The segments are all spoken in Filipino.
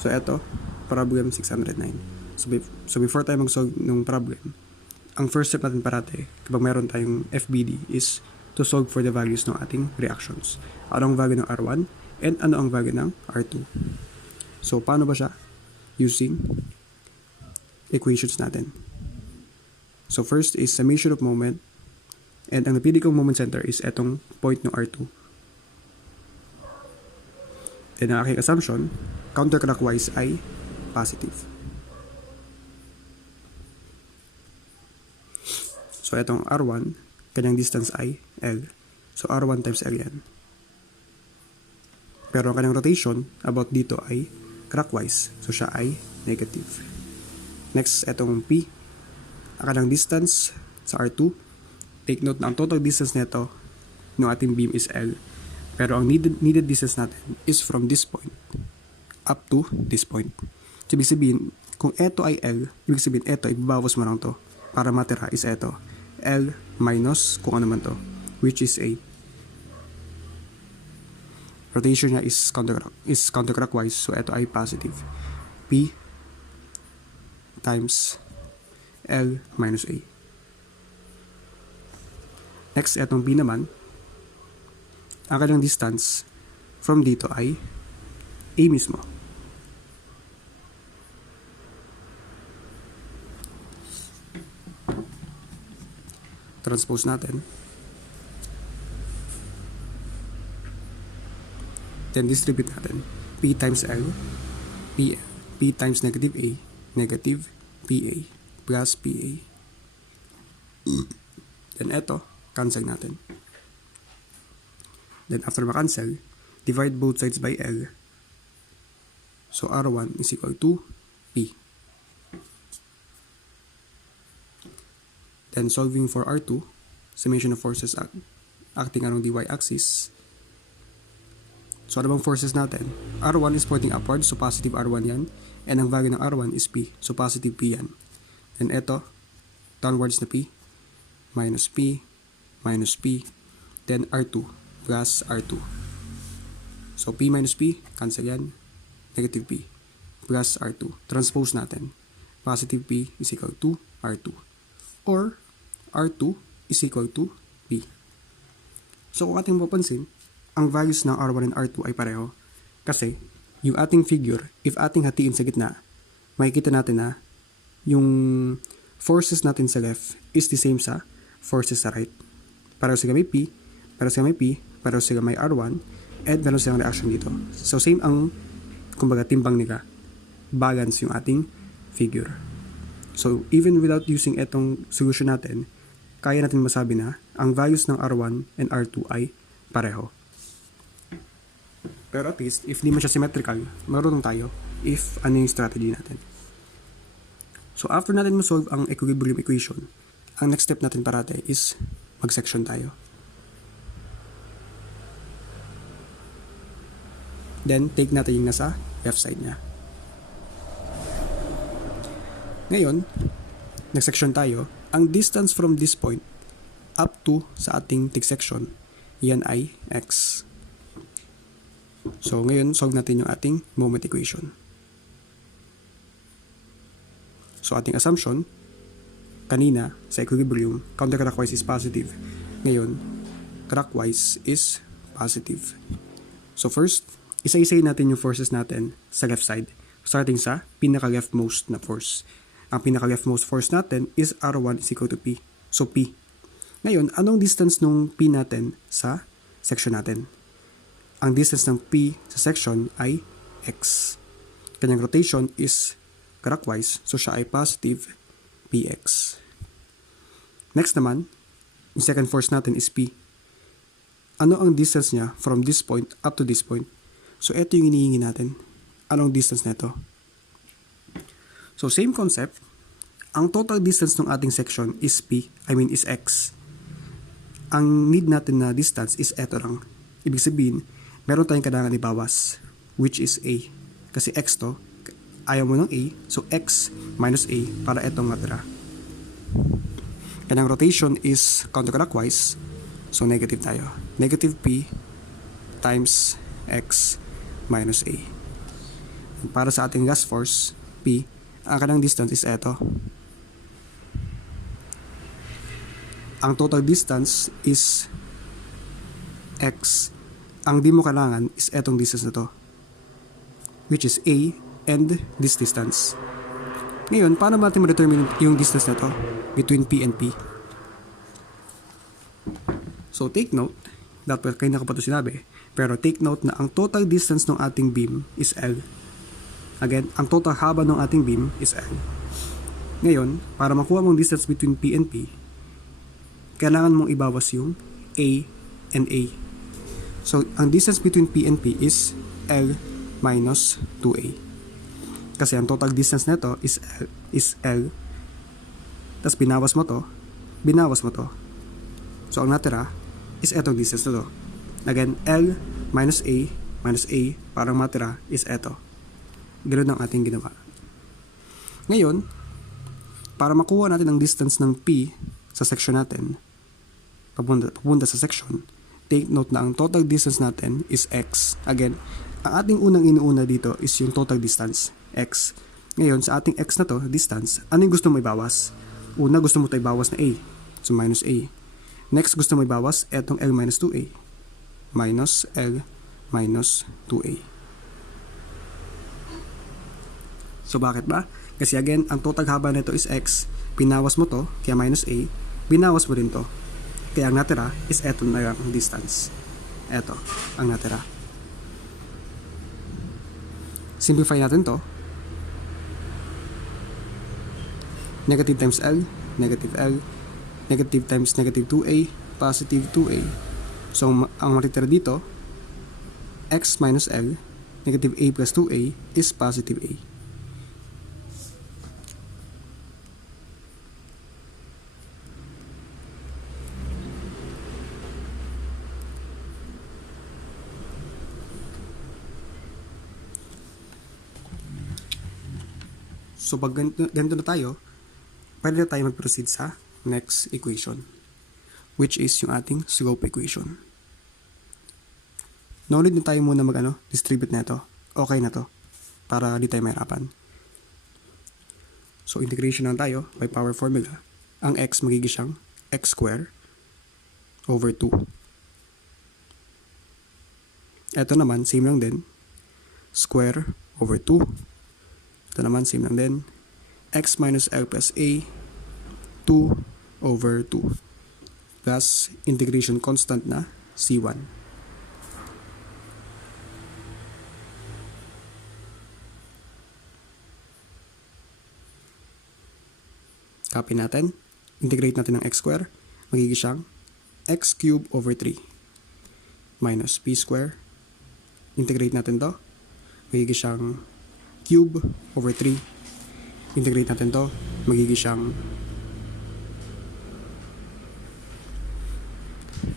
So, eto, problem 609. So, before tayo mag-solve ng problem, ang first step natin parate, kapag meron tayong FBD, is to solve for the values ng ating reactions. Ano ang value ng R1 and ano ang value ng R2. So, paano ba siya? Using equations natin. So, first is summation of moment, and ang napili kong moment center is etong point ng R2. Then, ang aking assumption, counterclockwise ay positive. So, etong R1, kanyang distance ay L. So, R1 times L yan. Pero ang kanyang rotation about dito ay clockwise. So, siya ay negative. Next, etong P. Ang kanyang distance sa R2. Take note na ang total distance nito ng ating beam is L. Pero ang needed distance natin is from this point up to this point. So, ibig sabihin, kung eto ay L, ibig sabihin, eto, ibabawas mo lang to. Para matira is eto. L minus kung ano man to, which is A. Rotation niya is counterclockwise, so ito ay positive. P times L minus A. Next, etong B naman, ang kanyang distance from dito ay A mismo. Transpose natin. Then distribute natin. P times L, P times negative A, negative PA, plus PA. Then eto, cancel natin. Then after ma-cancel, divide both sides by L. So R1 is equal to P. Then solving for R2, summation of forces acting along the y-axis. So ano bang forces natin? R1 is pointing upwards, so positive R1 yan. And ang value ng R1 is P, so positive P yan. Then eto, downwards na P, minus P, minus P, then R2 plus R2. So P minus P, cancel yan, negative P, plus R2. Transpose natin. Positive P is equal to R2. Or R2 is equal to P. So kung ating mapapansin, ang values ng R1 and R2 ay pareho. Kasi yung ating figure, if ating hatiin sa gitna, makikita natin na yung forces natin sa left is the same sa forces sa right. Pareho sila may P, pareho sila may P, pareho sila may R1, and meron silang reaction dito. So same ang, kumbaga, timbang nila. Balance yung ating figure. So, even without using etong solution natin, kaya natin masabi na ang values ng R1 and R2 ay pareho. Pero at least, if di man siya symmetrical, marunong tayo if ano yung strategy natin. So, after natin ma-solve ang equilibrium equation, ang next step natin parate is mag-section tayo. Then, take natin yung nasa left side niya. Ngayon, nag-section tayo. Ang distance from this point up to sa ating section, yan ay x. So, ngayon, solve natin yung ating moment equation. So, ating assumption, kanina, sa equilibrium, counterclockwise is positive. Ngayon, clockwise is positive. So, first, isa-isayin natin yung forces natin sa left side, starting sa pinaka-leftmost na force. Ang pinaka-leftmost force natin is R1 is equal to P. So, P. Ngayon, anong distance nung P natin sa section natin? Ang distance ng P sa section ay X. Kanyang rotation is clockwise, so siya ay positive Px. Next naman, yung second force natin is P. Ano ang distance niya from this point up to this point? So, ito yung hinihingi natin. Anong distance nito? So, same concept. Ang total distance ng ating section is is X. Ang need natin na distance is eto lang. Ibig sabihin, meron tayong kailangan ibawas, which is A. Kasi X to, ayaw mo ng A, so X minus A para etong matira. Kanyang rotation is counterclockwise, so negative tayo. Negative P times X minus A. Para sa ating gas force, P, ang kanyang distance is eto. Ang total distance is x. Ang di mo kailangan is etong distance na to, which is A and this distance. Ngayon, paano natin ma-determine yung distance na to between P and P? So, take note, dapat kayo na ko pa ito sinabi, pero take note na ang total distance ng ating beam is L. Again, ang total haba ng ating beam is L. Ngayon, para makuha mong distance between P and P, kailangan mong ibawas yung A and A. So, ang distance between P and P is L minus 2A. Kasi ang total distance nito is L. Tapos binawas mo to. So, ang natira is etong distance na to. Again, L minus A, parang matira is eto. Ganoon ang ating ginawa. Ngayon, para makuha natin ang distance ng P sa section natin, papunta sa section, take note na ang total distance natin is x. Again, ang ating unang inuuna dito is yung total distance, x. Ngayon, sa ating x na to, distance, ano yung gusto mo ibawas? Una, gusto mo ito ibawas na a. So, minus a. Next, gusto mo ibawas etong L minus 2a. Minus L minus 2a. So, bakit ba? Kasi again, ang total haba nito is x. Binawas mo to, kaya minus a. Binawas mo rin to. Kaya ang natira is eto na ang distance. Eto, ang natira. Simplify natin to. Negative times L, negative L, negative times negative 2A, positive 2A. So, ang matitira dito, x minus L, negative A plus 2A is positive A. So, pag ganito na tayo, pwede na tayo mag-proceed sa next equation, which is yung ating slope equation. No need na tayo muna distribute na ito. Okay na to, para di tayo mahirapan. So, integration lang tayo by power formula. Ang x magiging siyang x square over 2. Ito naman, same lang din. Square over 2. Ito naman, same lang din. X minus L plus A, 2 over 2. Plus, integration constant na, C1. Copy natin. Integrate natin ng x square. Magiging siyang x cube over 3. Minus p square. Integrate natin to. Magiging siyang cube over 3. Integrate natin to. Magiging siyang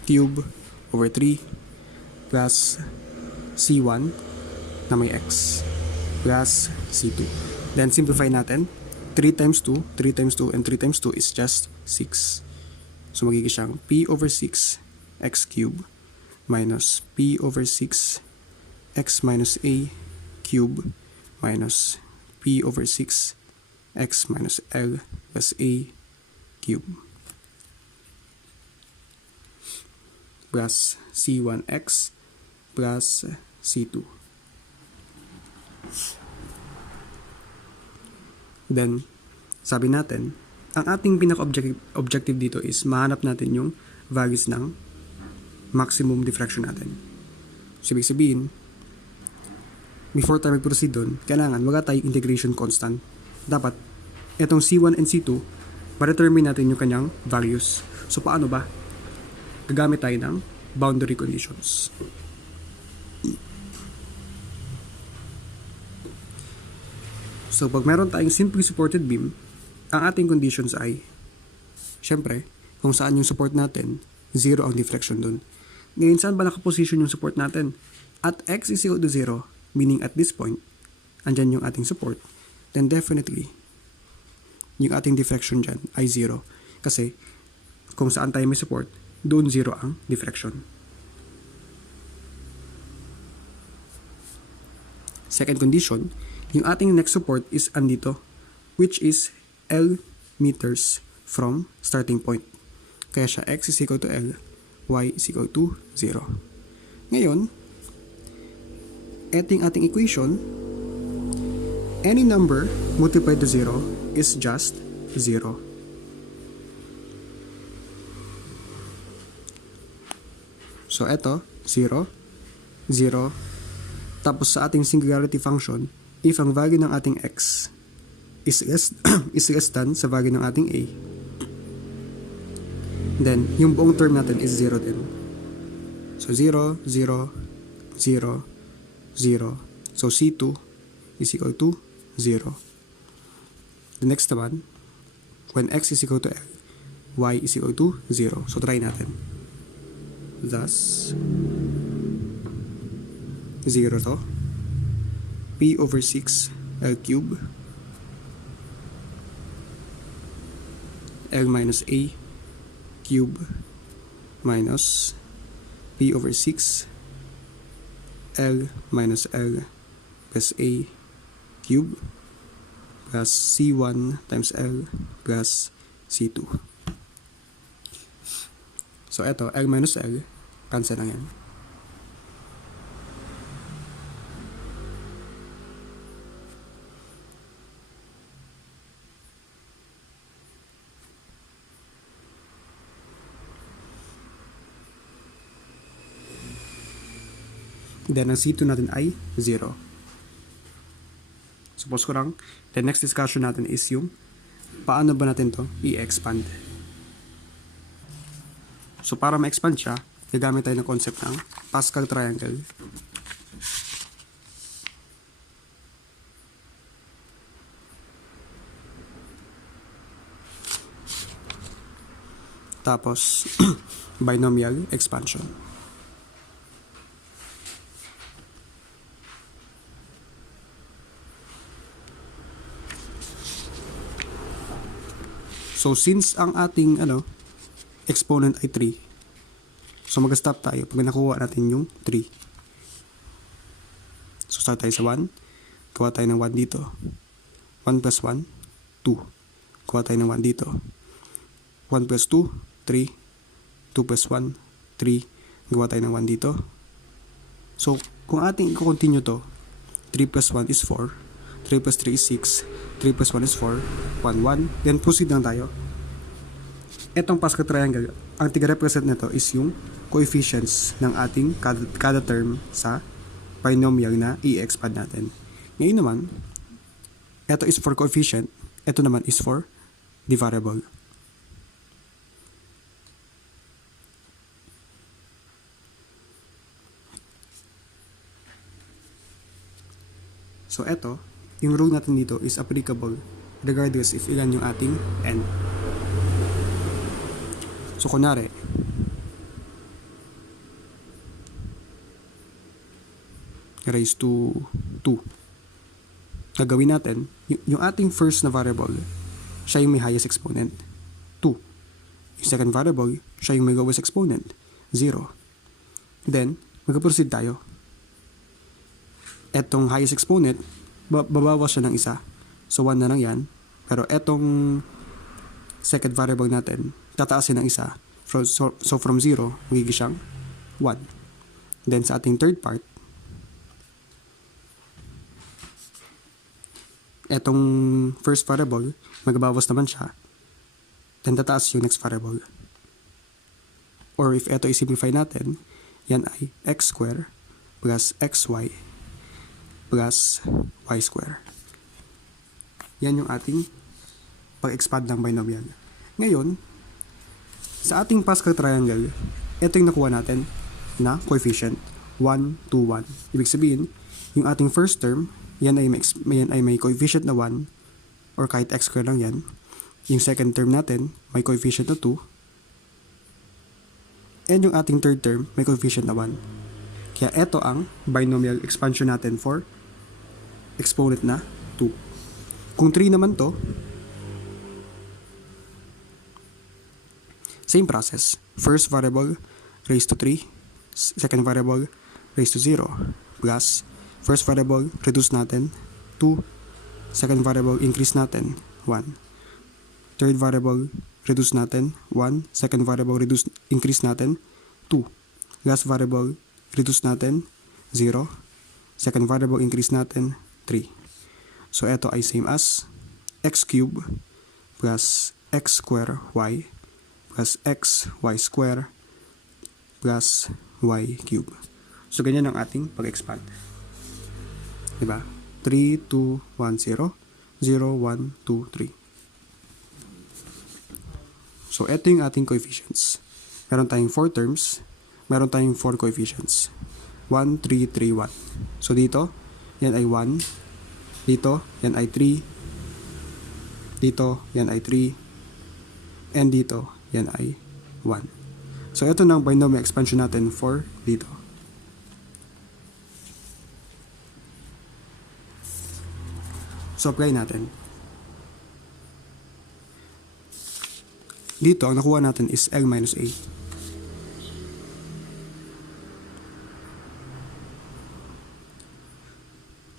cube over 3 plus C1 na may x plus C2. Then simplify natin. 3 times 2, 3 times 2, and 3 times 2 is just 6. So magiging siyang p over 6 x cube minus p over 6 x minus a cube minus p over 6 x minus L plus a cube plus C1x plus C2. Then, sabi natin, ang ating pinaka-objective dito is mahanap natin yung values ng maximum diffraction natin. So, ibig sabihin, before tayo mag-proceed doon, kailangan wala tayong integration constant. Dapat, itong C1 and C2, ma-determine natin yung kanyang values. So, paano ba? Gagamit tayo ng boundary conditions. So, pag meron tayong simply supported beam, ang ating conditions ay, syempre, kung saan yung support natin, 0 ang deflection dun. Ngayon, saan ba nakaposition yung support natin? At x is equal to 0, meaning at this point, andyan yung ating support, then definitely, yung ating deflection dyan ay 0. Kasi, kung saan tayo may support, doon 0 ang deflection. Second condition, Yung ating next support is andito, which is L meters from starting point. Kaya siya x is equal to L, y is equal to 0. Ngayon, eting ating equation, any number multiplied to 0 is just 0. So, eto, 0, 0. Tapos sa ating singularity function, if ang value ng ating x is less than sa value ng ating a, then yung buong term natin is 0 din. So, 0, 0, 0, 0. So, C2 is equal to 0. The next one, when x is equal to L, y is equal to 0. So, try natin. Thus, 0 to, p over 6 L cube, L minus a cube minus p over 6 L minus L plus a cube plus C1 times L plus C2. So, eto, L minus L, cancel lang yan. Then, ang C2 natin ay 0. Suppose ko lang, the next discussion natin is yung paano ba natin to i-expand. So, para ma-expand siya, gagamit tayo ng concept ng Pascal triangle. Tapos, binomial expansion. So, since ang ating exponent ay 3, so mag-stop tayo pag nakuha natin yung 3. So, start tayo sa 1. Kuha tayo ng 1 dito. 1 plus 1, 2. Kuha tayo ng 1 dito. 1 plus 2, 3. 2 plus 1, 3. Gawa tayo ng 1 dito. So, kung ating i-continue to, 3 plus 1 is 4. 3 plus 3 is 6. 3 plus 1 is 4. 1, 1. Then, proceed lang tayo. Etong Pascal triangle, ang tiga-represent nito is yung coefficients ng ating kada term sa binomial na i-expand natin. Ngayon naman, ito is for coefficient, ito naman is for the variable. So, ito, yung rule natin dito is applicable regardless if ilan yung ating n. So, kunwari, raised to 2. Gagawin natin, yung ating first na variable, siya yung may highest exponent, 2. Yung second variable, siya yung may lowest exponent, 0. Then, mag-proceed tayo. Etong highest exponent, babawas siya ng isa. So, 1 na lang yan. Pero etong second variable natin, tataasin ng isa. So from 0, magiging siyang 1. Then, sa ating third part, etong first variable, magbabawas naman siya. Then, tataas yung next variable. Or if eto i-simplify natin, yan ay x square plus xy plus y square. Yan yung ating pag-expand ng binomial. Ngayon, sa ating Pascal triangle, ito yung nakuha natin na coefficient 1, 2, 1. Ibig sabihin, yung ating first term, yan ay may coefficient na 1 or kahit x square lang yan. Yung second term natin, may coefficient na 2. And yung ating third term, may coefficient na 1. Kaya ito ang binomial expansion natin for exponent na 2. Kung 3 naman to, same process. First variable raised to 3. Second variable raised to 0. Plus, first variable reduce natin. 2. Second variable, increase natin, 1. Third variable, reduce natin, 1. Second variable, increase natin, 2. Last variable, reduce natin, 0. Second variable, increase natin, 3. So, ito ay same as x cube plus x square y plus x y square plus y cube. So, ganyan ang ating pag-expand. Diba? 3, 2, 1, 0. 0, 1, 2, 3. So, ito yung ating coefficients. Meron tayong 4 terms. Meron tayong 4 coefficients. 1, 3, 3, 1. So, dito, yan ay 1. Dito, yan ay 3. Dito, yan ay 3. And dito, yan ay 1. So, ito na ang binomial expansion natin for dito. So, apply natin. Dito, ang nakuha natin is L minus A.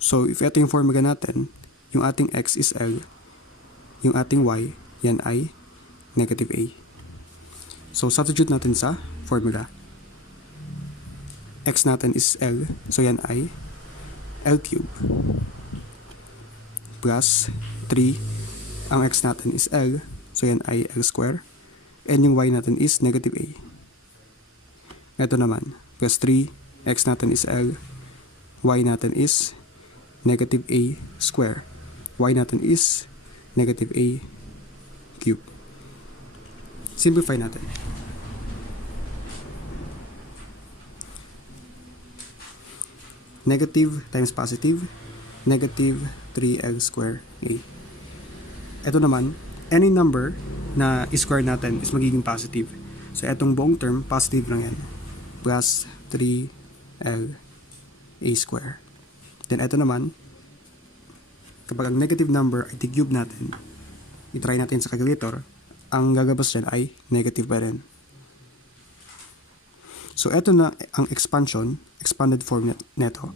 So, if ito yung formula natin, yung ating X is L, yung ating Y, yan ay negative A. So, substitute natin sa formula. X natin is L, so yan ay L cube. Plus 3, ang x natin is L, so yan ay L square, and yung y natin is negative A. Ito naman, plus 3, x natin is L, y natin is negative A square, y natin is negative A cube. Simplify natin. Negative times positive, negative 3L square A. Ito naman, any number na square natin is magiging positive. So, etong buong term, positive lang yan. Plus 3L A square. Then, ito naman, kapag ang negative number ay t-cube natin, itry natin sa calculator, ang gagabas dyan ay negative pa rin. So, ito na ang expanded form neto.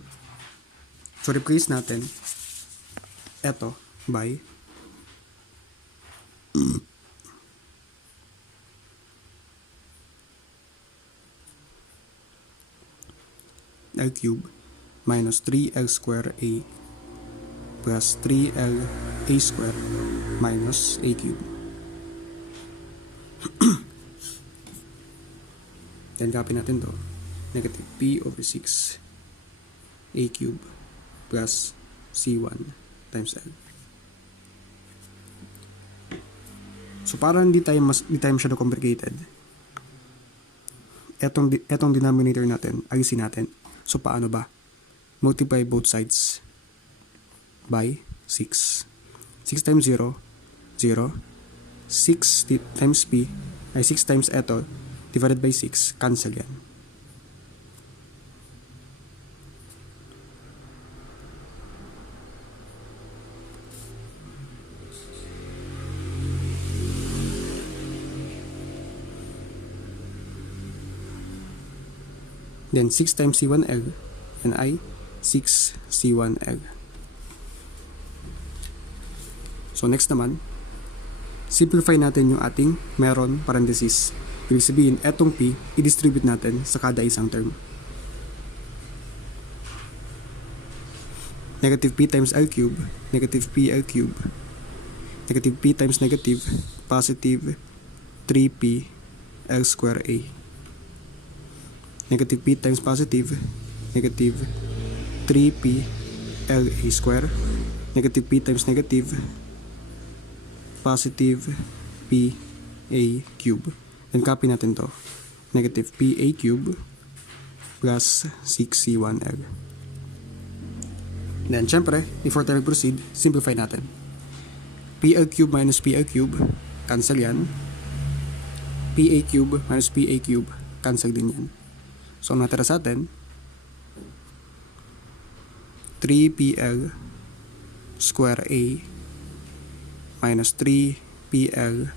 So, replace natin ito by L cube minus 3L square A plus 3L A square minus A cube. Then, copy natin to. Negative P over 6 A cube plus C1 times L. So, para hindi tayo masyado complicated, etong denominator natin, ayusin natin. So, paano ba? Multiply both sides by 6. 6 times 0, 0. 6 times P, ay 6 times eto, divided by 6, cancel yan. Then 6 times C1L, and I 6 C1L. So next naman, simplify natin yung ating meron parenthesis. Ibig sabihin, etong P, i-distribute natin sa kada isang term. Negative P times L cube, negative P L cube, negative P times negative, positive 3P L square A. Negative P times positive, negative 3P L A square, negative P times negative, positive P A cube. Then copy natin to. Negative P A cube plus 6C1L. Then, syempre, before tayo proceed, simplify natin. PL cube minus PL cube, cancel yan. PA cube minus PA cube, cancel din yan. So, ang natira sa atin, 3PL square A minus 3PL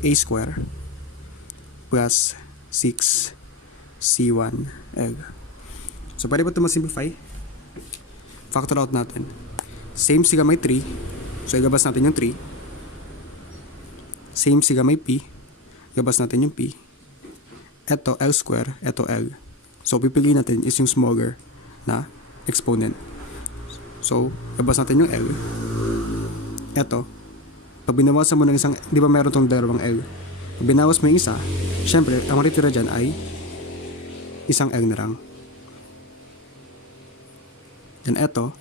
A square plus 6C1L. So, pwede ba ito masimplify? Factor out natin. Same si gamay 3. So, igabas natin yung 3. Same si gamay P. Igabas natin yung P. Ito, L square. Ito, L. So, pipiliin natin is yung smaller na exponent. So, igabas natin yung L. Ito, pag binawasan mo ng isang, di ba meron tong dalawang L? Pag binawas mo yung isa, syempre, ang matitira dyan ay isang L na lang. Then ito,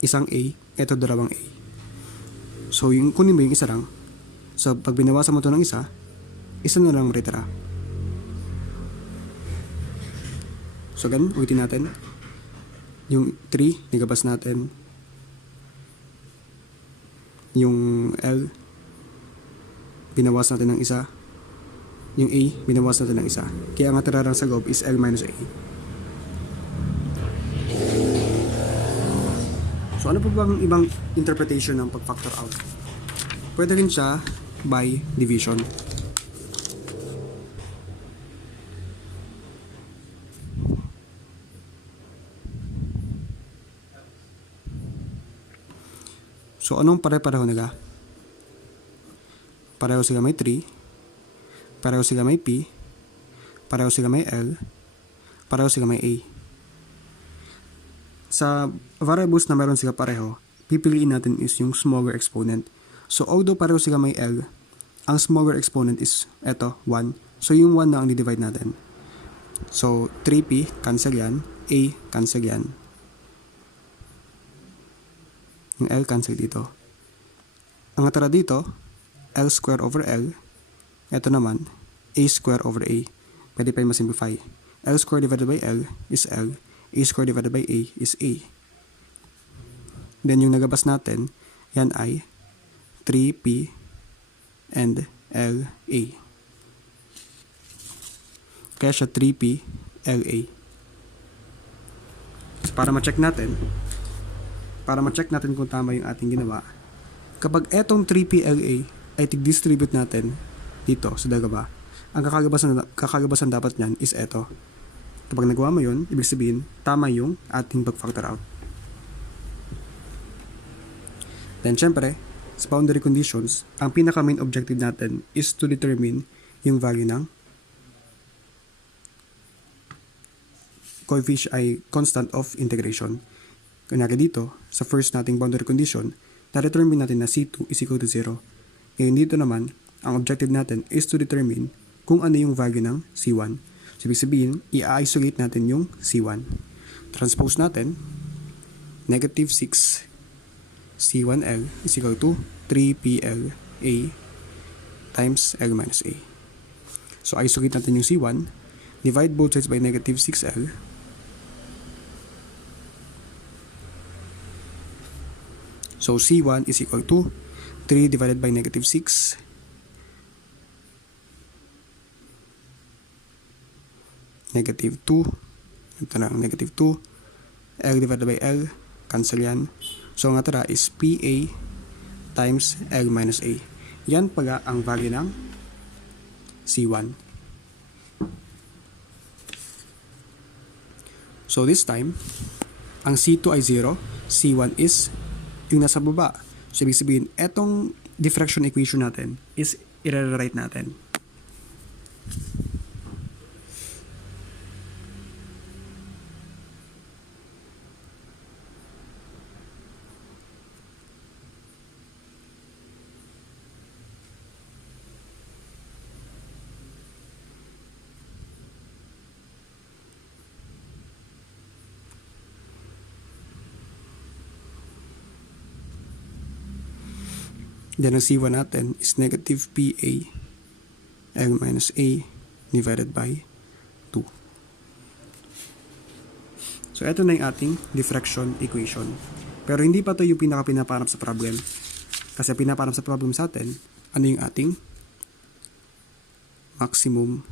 isang A, ito dalawang A. So, yung kunin mo yung isa lang. So, pag binawasan mo ito ng isa na lang matitira. So, ganun, ulitin natin. Yung 3, nigabas natin. Yung L, binawas natin ng isa. Yung A, binawas natin ng isa. Kaya ang natirarang sa loob is L minus A. So, ano pa bang ibang interpretation ng pag-factor out? Pwede rin siya by division. So, anong pare-pareho nila? Pareho sila may 3, pareho sila may P, pareho sila may L, pareho sila may A. Sa variables na meron sila pareho, pipiliin natin is yung smaller exponent. So, although pareho sila may L, ang smaller exponent is eto, 1. So, yung 1 na ang di-divide natin. So, 3P, cancel yan. A, cancel yan. Yung L, cancel dito. Ang natara dito, L square over L. Ito naman, A square over A. Pwede pa yung masimplify. L square divided by L is L. A square divided by A is A. Then yung nagabas natin, yan ay 3P and LA. Kaya siya 3P LA. So, para ma-check natin kung tama yung ating ginawa, kapag etong 3P LA ay tig-distribute natin dito sa dalawa, ang kakagabasan dapat niyan is eto. Kapag nagawa mo yun, ibig sabihin, tama yung ating pag-factor out. Then, syempre, sa boundary conditions, ang pinaka-main objective natin is to determine yung value ng coefficient ay constant of integration. Kunyari dito, sa first nating boundary condition, na-determine natin na C2 is equal to 0. Ngayon dito naman, ang objective natin is to determine kung ano yung value ng C1. So, ibig sabihin, i-isolate natin yung C1. Transpose natin, negative 6 C1L is equal to 3PLA times L minus A. So, isolate natin yung C1. Divide both sides by negative 6L. So, C1 is equal to 3 divided by negative 6. Negative 2. Ito na ang negative 2. L divided by L. Cancel yan. So, ang natira is PA times L minus A. Yan pala ang value ng C1. So, this time, ang C2 ay 0. C1 is yung nasa baba. So, ibig sabihin, etong diffraction equation natin is i-rewrite natin. Then, ang C1 natin is negative PA L minus A divided by 2. So, ito na yung ating diffraction equation. Pero hindi pa ito yung pinaka-pinapanap sa problem. Kasi pinapanap sa problem sa atin, ano yung ating maximum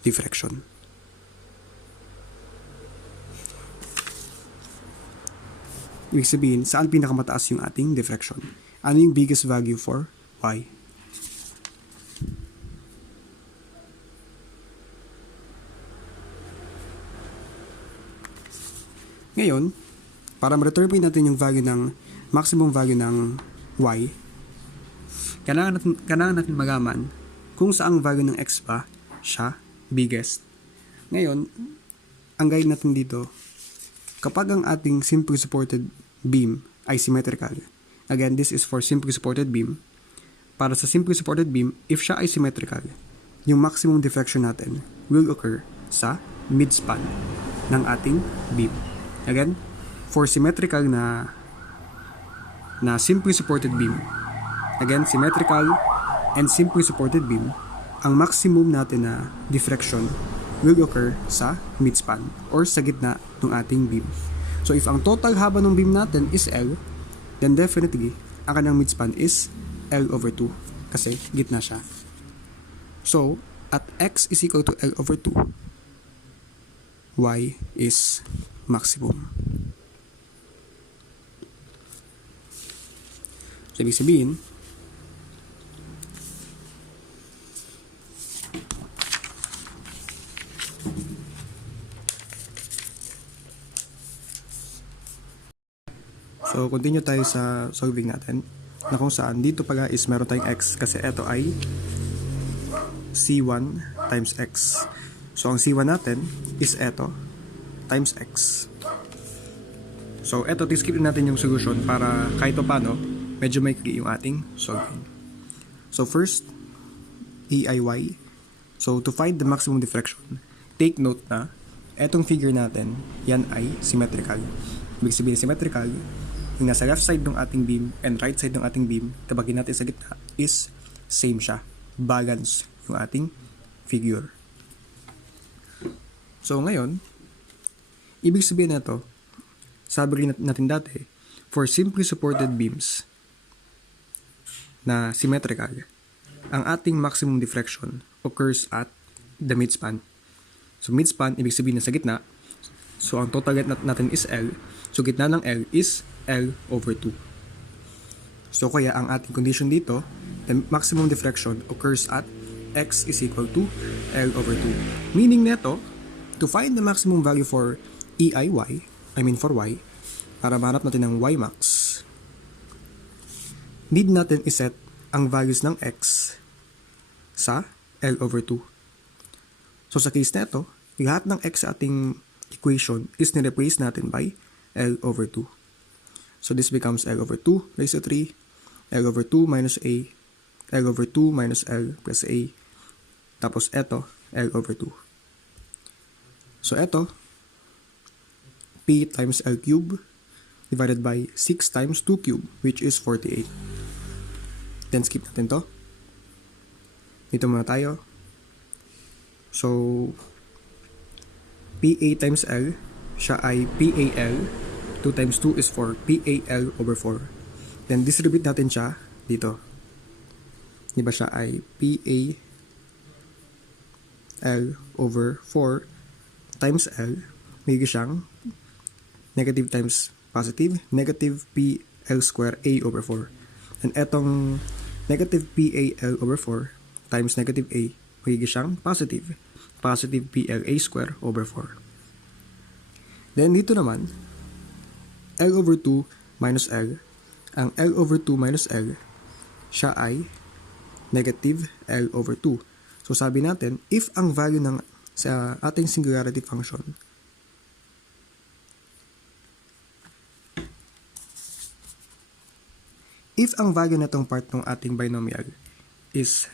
diffraction. Ibig sabihin, saan pinakamataas yung ating diffraction? Ano yung biggest value for Y? Ngayon, para ma-determine natin yung value ng maximum value ng y, kailangan natin magaman kung saang value ng x ba siya biggest. Ngayon, ang guide natin dito, kapag ang ating simply supported beam ay symmetrical, again, this is for simply supported beam, para sa simply supported beam, if siya ay symmetrical, yung maximum deflection natin will occur sa midspan ng ating beam. Again, for symmetrical na simply supported beam, again, symmetrical and simply supported beam, ang maximum natin na deflection will occur sa midspan or sa gitna ng ating beam. So if ang total haba ng beam natin is L, then definitely ang kanyang midspan is L over 2 kasi gitna siya. So at x is equal to L over 2, y is maximum. So ibig sabihin, so continue tayo sa solving natin na kung saan dito pala is meron tayong x kasi ito ay C1 times x. So ang C1 natin is ito times x. So ito, skip natin yung solution para kahit pa paano medyo may yung ating solving. So first, EIY. So to find the maximum deflection, take note na etong figure natin, yan ay symmetrical. Ibig sabihin symmetrical, yung nasa left side ng ating beam and right side ng ating beam, tabagin natin sa gitna, is same siya. Balance yung ating figure. So ngayon, ibig sabihin na to, sabi rin natin dati, for simply supported beams na symmetrical, ang ating maximum deflection occurs at the midspan. So midspan, ibig sabihin na sa gitna. So ang total natin is L. So gitna ng L is L over 2. So kaya ang ating condition dito, the maximum deflection occurs at x is equal to L over 2. Meaning neto, to find the maximum value for EIY, for y, para mahanap natin ng y max, need natin iset ang values ng x sa L over 2. So sa case neto, lahat ng x sa ating equation is nireplace natin by L over 2. So this becomes L over 2 raised to 3, L over 2 minus A, L over 2 minus L plus A, tapos eto, L over 2. So eto, P times L cube divided by 6 times 2 cube, which is 48. Then skip natin to. Dito muna tayo. So, PA times L, siya ay PAL. 2 times 2 is 4. PAL over 4. Then distribute natin siya dito. Diba siya ay PAL over 4 times L. May siyang negative times positive, negative PL square A over 4. And etong negative PAL over 4 times negative A, magiging siyang positive, positive PLA square over 4. Then dito naman, L over 2 minus L. Ang L over 2 minus L, siya ay negative L over 2. So sabi natin, if ang value ng sa ating singularity function if ang value na itong part ng ating binomial is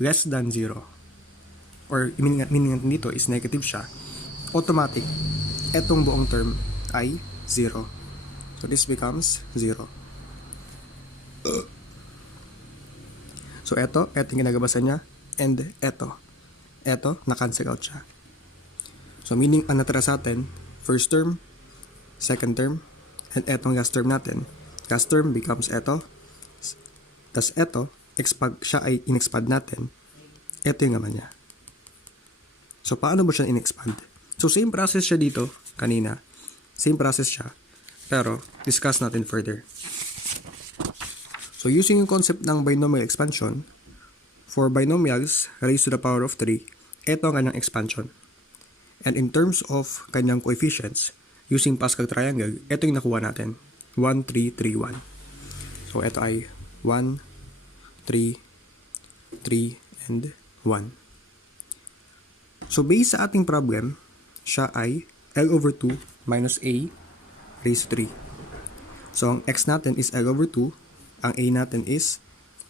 less than 0, or meaning natin dito is negative siya, automatic, etong buong term ay 0. So this becomes 0. So eto yung ginagabasan niya, and eto, na-cancel out siya. So meaning, ang natira sa atin, first term, second term, and etong last term natin. Last term becomes eto, tas eto, siya ay in-expand natin, eto yung naman niya. So paano mo siya in-expand? So same process siya dito, kanina. Same process siya, pero discuss natin further. So using yung concept ng binomial expansion, for binomials raised to the power of 3, ito ang kanyang expansion. And in terms of kanyang coefficients, using Pascal triangle, ito yung nakuha natin. 1, 3, 3, 1. So, ito ay 1, 3, 3, and 1. So, based sa ating problem, siya ay L over 2 minus A raised to 3. So, ang x natin is L over 2. Ang A natin is,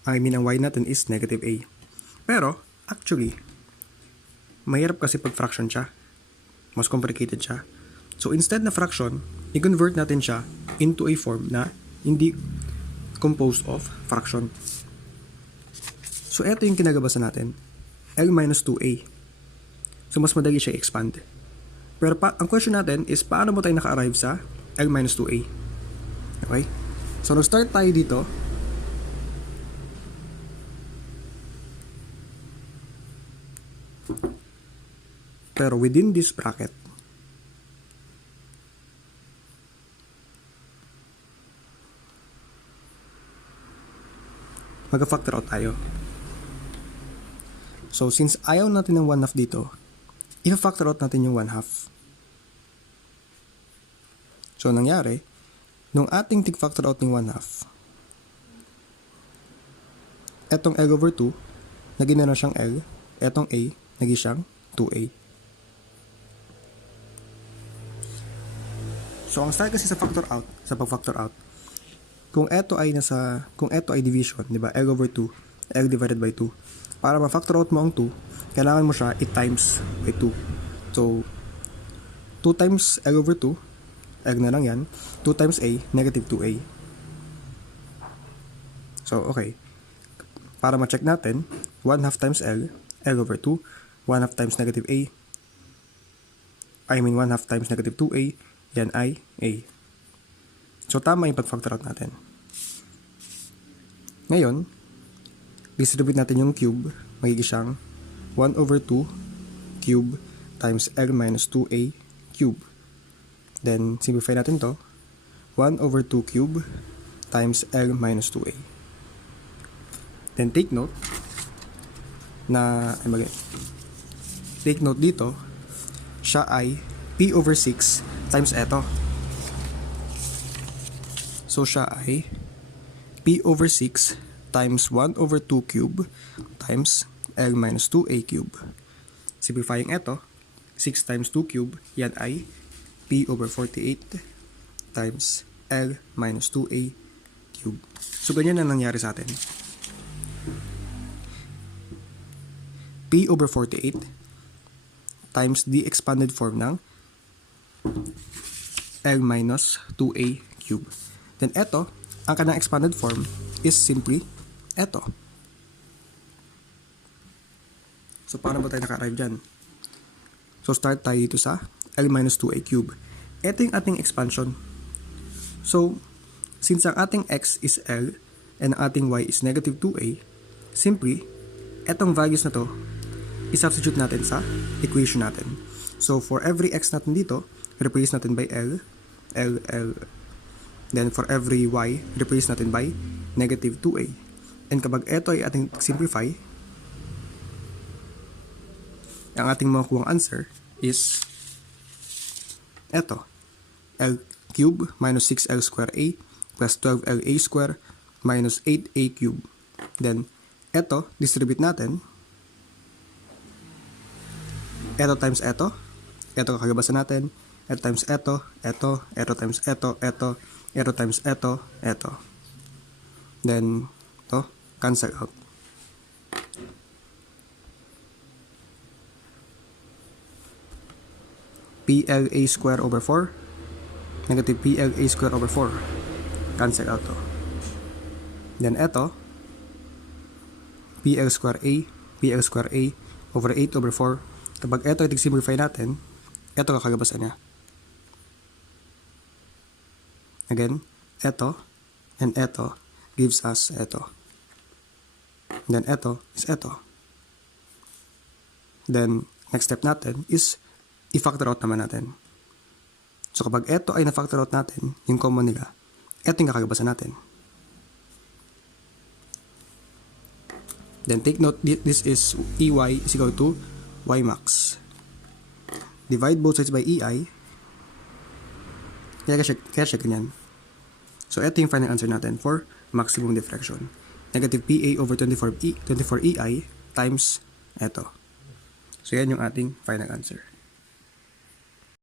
ang Y natin is negative A. Pero, actually, mahirap kasi pag fraction siya. Mas complicated siya. So, instead na fraction, i-convert natin siya into a form na hindi composed of fraction. So, ito yung kinagabasan natin. L minus 2A. So, mas madali siya i-expand. Pero ang question natin is, paano mo tayo naka-arrive sa L minus 2A? Okay? So, nag-start tayo dito. Pero within this bracket, mag-factor out tayo. So, since ayaw natin ng 1/2 dito, i-factor out natin yung 1/2. So, nangyari, nung ating tig-factor out ng 1/2, etong L over 2, naging na siyang L, etong A, naging siyang 2A. So, ang style kasi sa pag-factor out, kung ito ay division, di ba? L over 2, L divided by 2. Para ma-factor out mo ang 2, kailangan mo siya i-times by 2. So, 2 times L over 2, L na lang yan. 2 times A, negative 2A. So, okay. Para ma-check natin, 1/2 times L, L over 2, 1/2 times negative A, 1/2 times negative 2A, yan ay A. So, tama yung pag-factor out natin. Ngayon, distribute natin yung cube. Magiging siyang 1 over 2 cube times L minus 2A cube. Then, simplify natin to. 1 over 2 cube times L minus 2A. Then, take note dito, siya ay P over 6 times eto. So, siya ay P over 6 times 1 over 2 cube times L minus 2A cube. Simplifying eto, 6 times 2 cube, yan ay P over 48 times L minus 2A cube. So, ganyan na nangyari sa atin. P over 48 times the expanded form ng L minus 2A cube. Then eto, ang kanang expanded form is simply eto. So, paano ba tayo naka-arrive dyan? So, start tayo dito sa L minus 2A cube. Ito yung ating expansion. So, since ang ating x is L and ang ating y is negative 2A, simply, etong values na to, i-substitute natin sa equation natin. So, for every x natin dito, replace natin by L. Then, for every y, replace natin by negative 2A. And kapag ito ay ating simplify, ang ating makukuha answer is eto. L cube minus 6L square A plus 12LA square minus 8A cube. Then, eto, distribute natin. Eto times eto. Eto kakagabasan natin. Eto times eto. Eto times eto. Eto times eto. Then, to cancel out. PLA square over 4. Negative PLA square over 4. Cancel out to. Then, eto. PL square A over 8 over 4. Kapag eto i-simplify natin, eto kakagabasan niya. Again, eto and eto gives us eto. Then eto is eto. Then, next step natin is i-factor out naman natin. So, kapag eto ay na-factor out natin, yung common nila, eto yung kakagabasan natin. Then, take note, this is EY is equal to Y max. Divide both sides by EI. Kaya siya ganyan. So, ito yung final answer natin for maximum diffraction. Negative PA over 24EI times eto. So, yan yung ating final answer.